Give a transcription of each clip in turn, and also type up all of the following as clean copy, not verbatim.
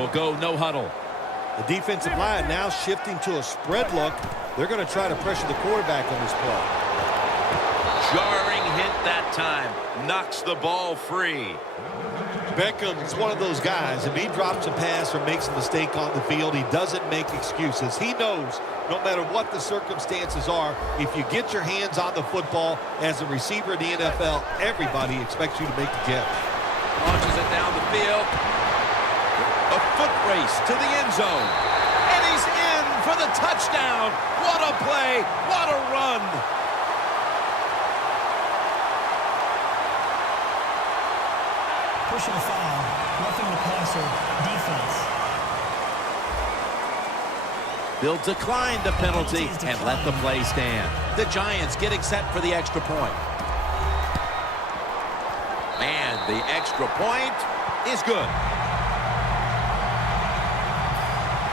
Will go no huddle. The defensive line now shifting to a spread look. They're going to try to pressure the quarterback on this play. Jarring hit that time. Knocks the ball free. Beckham's one of those guys. If he drops a pass or makes a mistake on the field, he doesn't make excuses. He knows no matter what the circumstances are, if you get your hands on the football as a receiver in the NFL, everybody expects you to make the catch. Launches it down the field. A foot race to the end zone. And he's in for the touchdown. What a play. What a run. Pushing a foul. Roughing the passer. Defense. They'll decline the penalty and let the play stand. The Giants getting set for the extra point. And the extra point is good.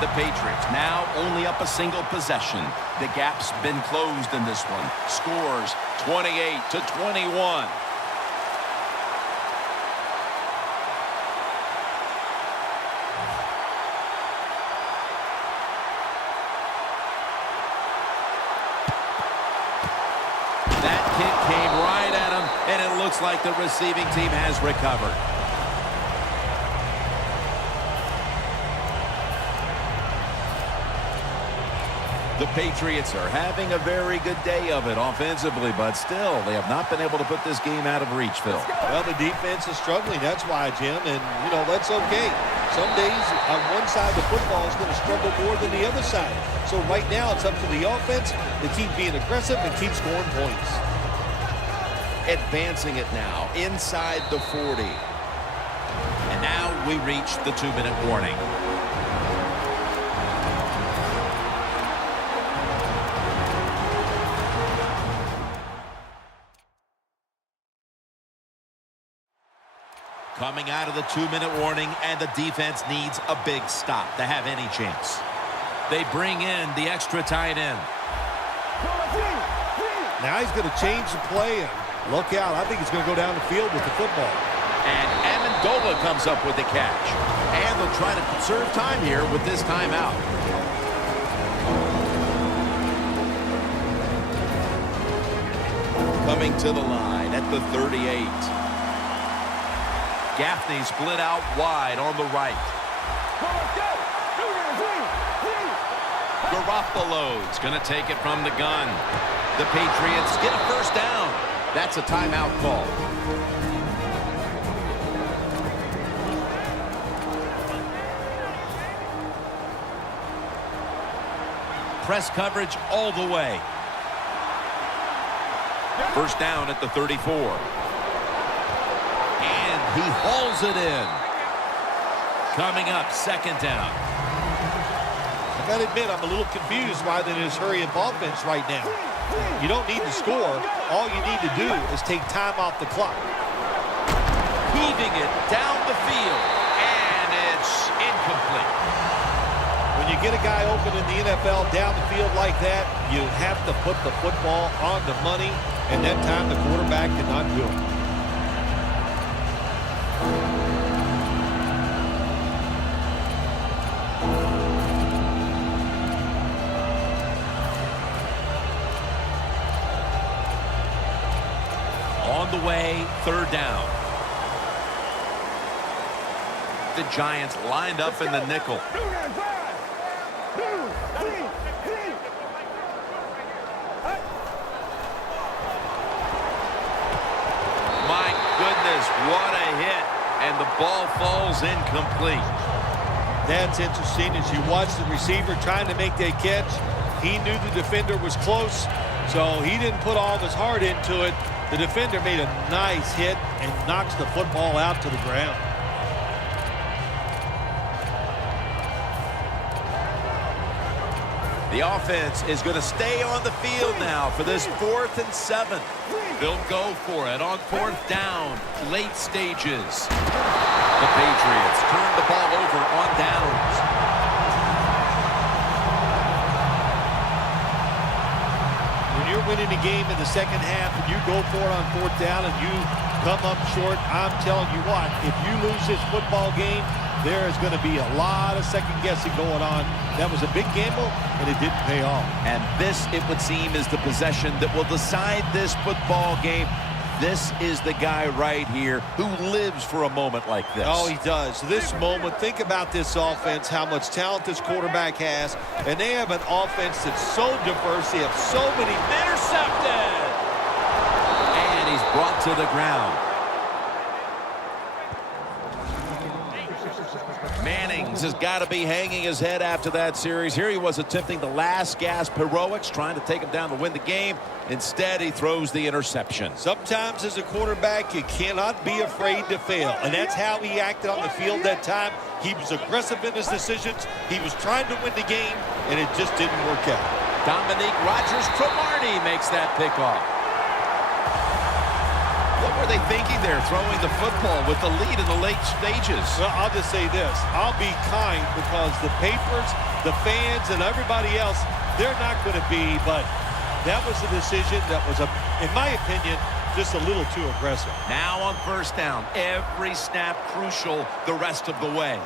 The Patriots now only up a single possession. The gap's been closed in this one. Scores 28-21. That kick came right at him, and it looks like the receiving team has recovered. The Patriots are having a very good day of it offensively, but still, they have not been able to put this game out of reach, Phil. Well, the defense is struggling. That's why, Jim, and, you know, that's okay. Some days on one side of the football is going to struggle more than the other side. So right now it's up to the offense to keep being aggressive and keep scoring points. Advancing it now inside the 40. And now we reach the 2-minute warning. Coming out of the 2-minute warning, and the defense needs a big stop to have any chance. They bring in the extra tight end. Now he's going to change the play, and look out. I think he's going to go down the field with the football. And Amendola comes up with the catch. And they'll try to conserve time here with this timeout. Coming to the line at the 38. Gaffney split out wide on the right. Garoppolo's going to take it from the gun. The Patriots get a first down. That's a timeout call. Press coverage all the way. First down at the 34. He hauls it in. Coming up, second down. I got to admit, I'm a little confused why they're in this hurry-up offense right now. You don't need to score. All you need to do is take time off the clock. Heaving it down the field, and it's incomplete. When you get a guy open in the NFL down the field like that, you have to put the football on the money, and that time the quarterback did not do it. On the way, third down. The Giants lined up in the nickel. My goodness, what a hit. And the ball falls incomplete. That's interesting. As you watch the receiver trying to make that catch, he knew the defender was close, so he didn't put all of his heart into it. The defender made a nice hit and knocks the football out to the ground. The offense is going to stay on the field now for this 4th and 7. They'll go for it on 4th down, late stages. The Patriots turn the ball over on downs. You're winning the game in the second half and you go for it on 4th down and you come up short. I'm telling you what, if you lose this football game, there is going to be a lot of second-guessing going on. That was a big gamble, and it didn't pay off. And this, it would seem, is the possession that will decide this football game. This is the guy right here who lives for a moment like this. Oh, he does. This moment, think about this offense, how much talent this quarterback has. And they have an offense that's so diverse. They have so many. Intercepted! And he's brought to the ground. Mannings has got to be hanging his head after that series. Here he was attempting the last gasp heroics, trying to take him down to win the game. Instead, he throws the interception. Sometimes as a quarterback, you cannot be afraid to fail. And that's how he acted on the field that time. He was aggressive in his decisions. He was trying to win the game, and it just didn't work out. Dominique Rodgers-Cromartie makes that pickoff. What were they thinking there, throwing the football with the lead in the late stages? Well, I'll just say this. I'll be kind because the papers, the fans, and everybody else, they're not going to be, but that was a decision that was, in my opinion, just a little too aggressive. Now on first down, every snap crucial the rest of the way.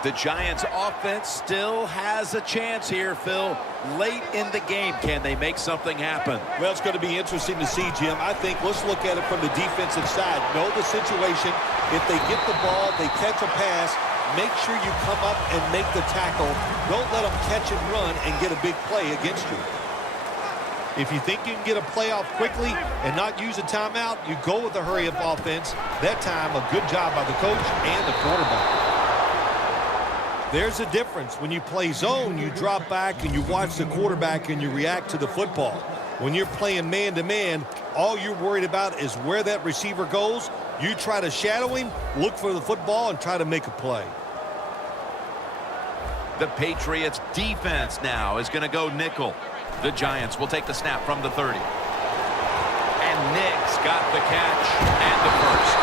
The Giants offense still has a chance here, Phil. Late in the game, can they make something happen? Well, it's going to be interesting to see, Jim. I think let's look at it from the defensive side. Know the situation. If they get the ball, they catch a pass, make sure you come up and make the tackle. Don't let them catch and run and get a big play against you. If you think you can get a playoff quickly and not use a timeout, you go with the hurry-up offense. That time, a good job by the coach and the quarterback. There's a difference. When you play zone, you drop back and you watch the quarterback and you react to the football. When you're playing man-to-man, all you're worried about is where that receiver goes. You try to shadow him, look for the football, and try to make a play. The Patriots defense now is going to go nickel. The Giants will take the snap from the 30. And Nick's got the catch and the first.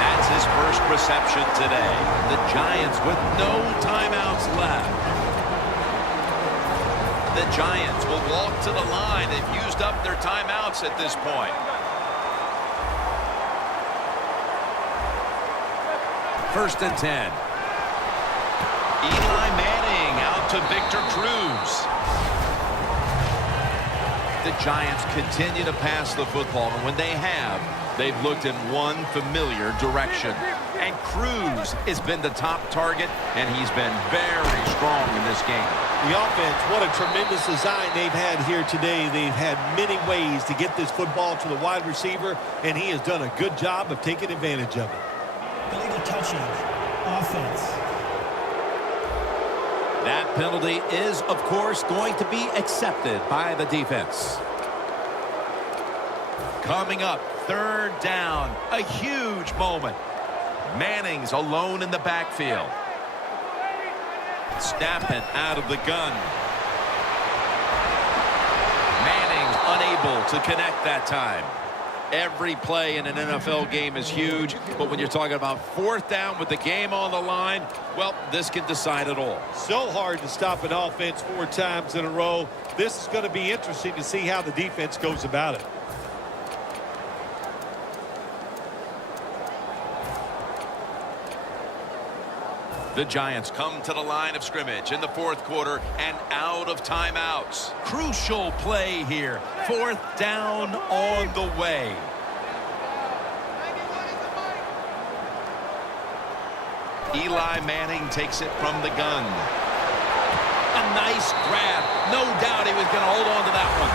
That's his first reception today. The Giants with no timeouts left. The Giants will walk to the line. They've used up their timeouts at this point. First and 10. Eli Manning out to Victor Cruz. The Giants continue to pass the football, and when they have, they've looked in one familiar direction. And Cruz has been the top target, and he's been very strong in this game. The offense, what a tremendous design they've had here today. They've had many ways to get this football to the wide receiver, and he has done a good job of taking advantage of it. Illegal touching. Offense. That penalty is, of course, going to be accepted by the defense. Coming up, third down, a huge moment. Manning's alone in the backfield. Snapping out of the gun. Manning's unable to connect that time. Every play in an NFL game is huge, but when you're talking about fourth down with the game on the line, well, this can decide it all. So hard to stop an offense 4 times in a row. This is going to be interesting to see how the defense goes about it. The Giants come to the line of scrimmage in the fourth quarter and out of timeouts. Crucial play here. Fourth down on the way. Eli Manning takes it from the gun. A nice grab. No doubt he was going to hold on to that one.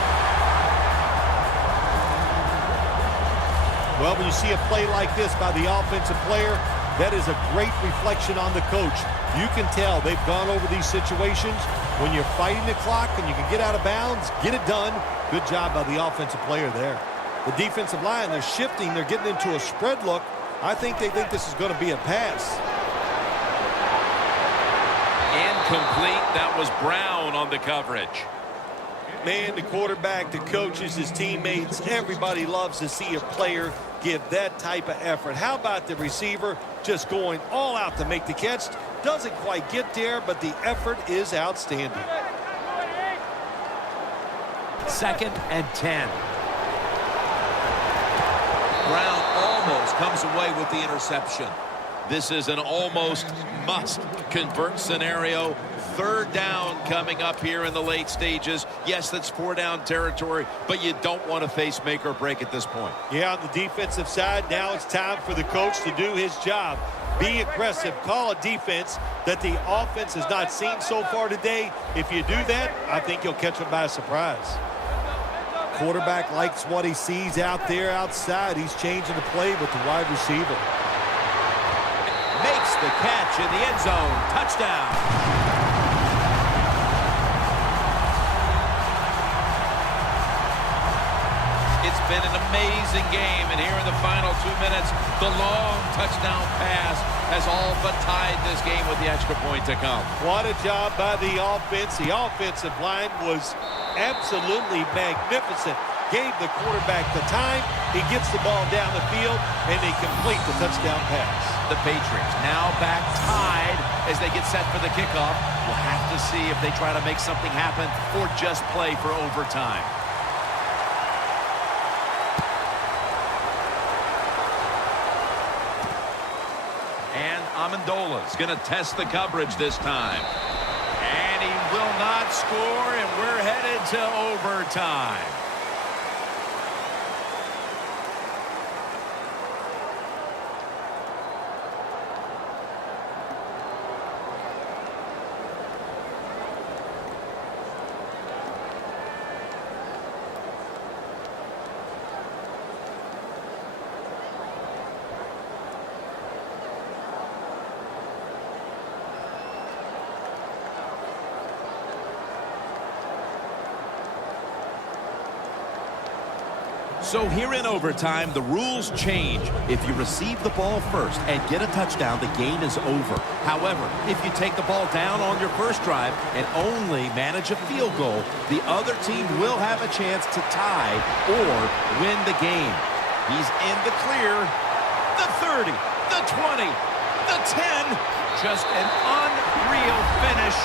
Well, when you see a play like this by the offensive player, that is a great reflection on the coach. You can tell they've gone over these situations. When you're fighting the clock and you can get out of bounds, get it done. Good job by the offensive player there. The defensive line, they're shifting. They're getting into a spread look. I think they think this is going to be a pass. Incomplete. That was Brown on the coverage. Man, the quarterback, the coaches, his teammates, everybody loves to see a player give that type of effort. How about the receiver just going all out to make the catch? Doesn't quite get there, but the effort is outstanding. Second and 10. Brown almost comes away with the interception. This is an almost must-convert scenario. Third down coming up here in the late stages. Yes, that's 4-down territory, but you don't want to face make or break at this point. Yeah, on the defensive side, now it's time for the coach to do his job. Be aggressive. Call a defense that the offense has not seen so far today. If you do that, I think you'll catch them by surprise. Quarterback likes what he sees out there outside. He's changing the play with the wide receiver. Makes the catch in the end zone. Touchdown. It's been an amazing game, and here in the final 2 minutes, the long touchdown pass has all but tied this game with the extra point to come. What a job by the offense. The offensive line was absolutely magnificent. Gave the quarterback the time. He gets the ball down the field, and they complete the touchdown pass. The Patriots now back tied as they get set for the kickoff. We'll have to see if they try to make something happen or just play for overtime. And Amendola's going to test the coverage this time. And he will not score, and we're headed to overtime. So here in overtime, the rules change. If you receive the ball first and get a touchdown, the game is over. However, if you take the ball down on your first drive and only manage a field goal, the other team will have a chance to tie or win the game. He's in the clear. The 30, the 20, the 10. Just an unreal finish.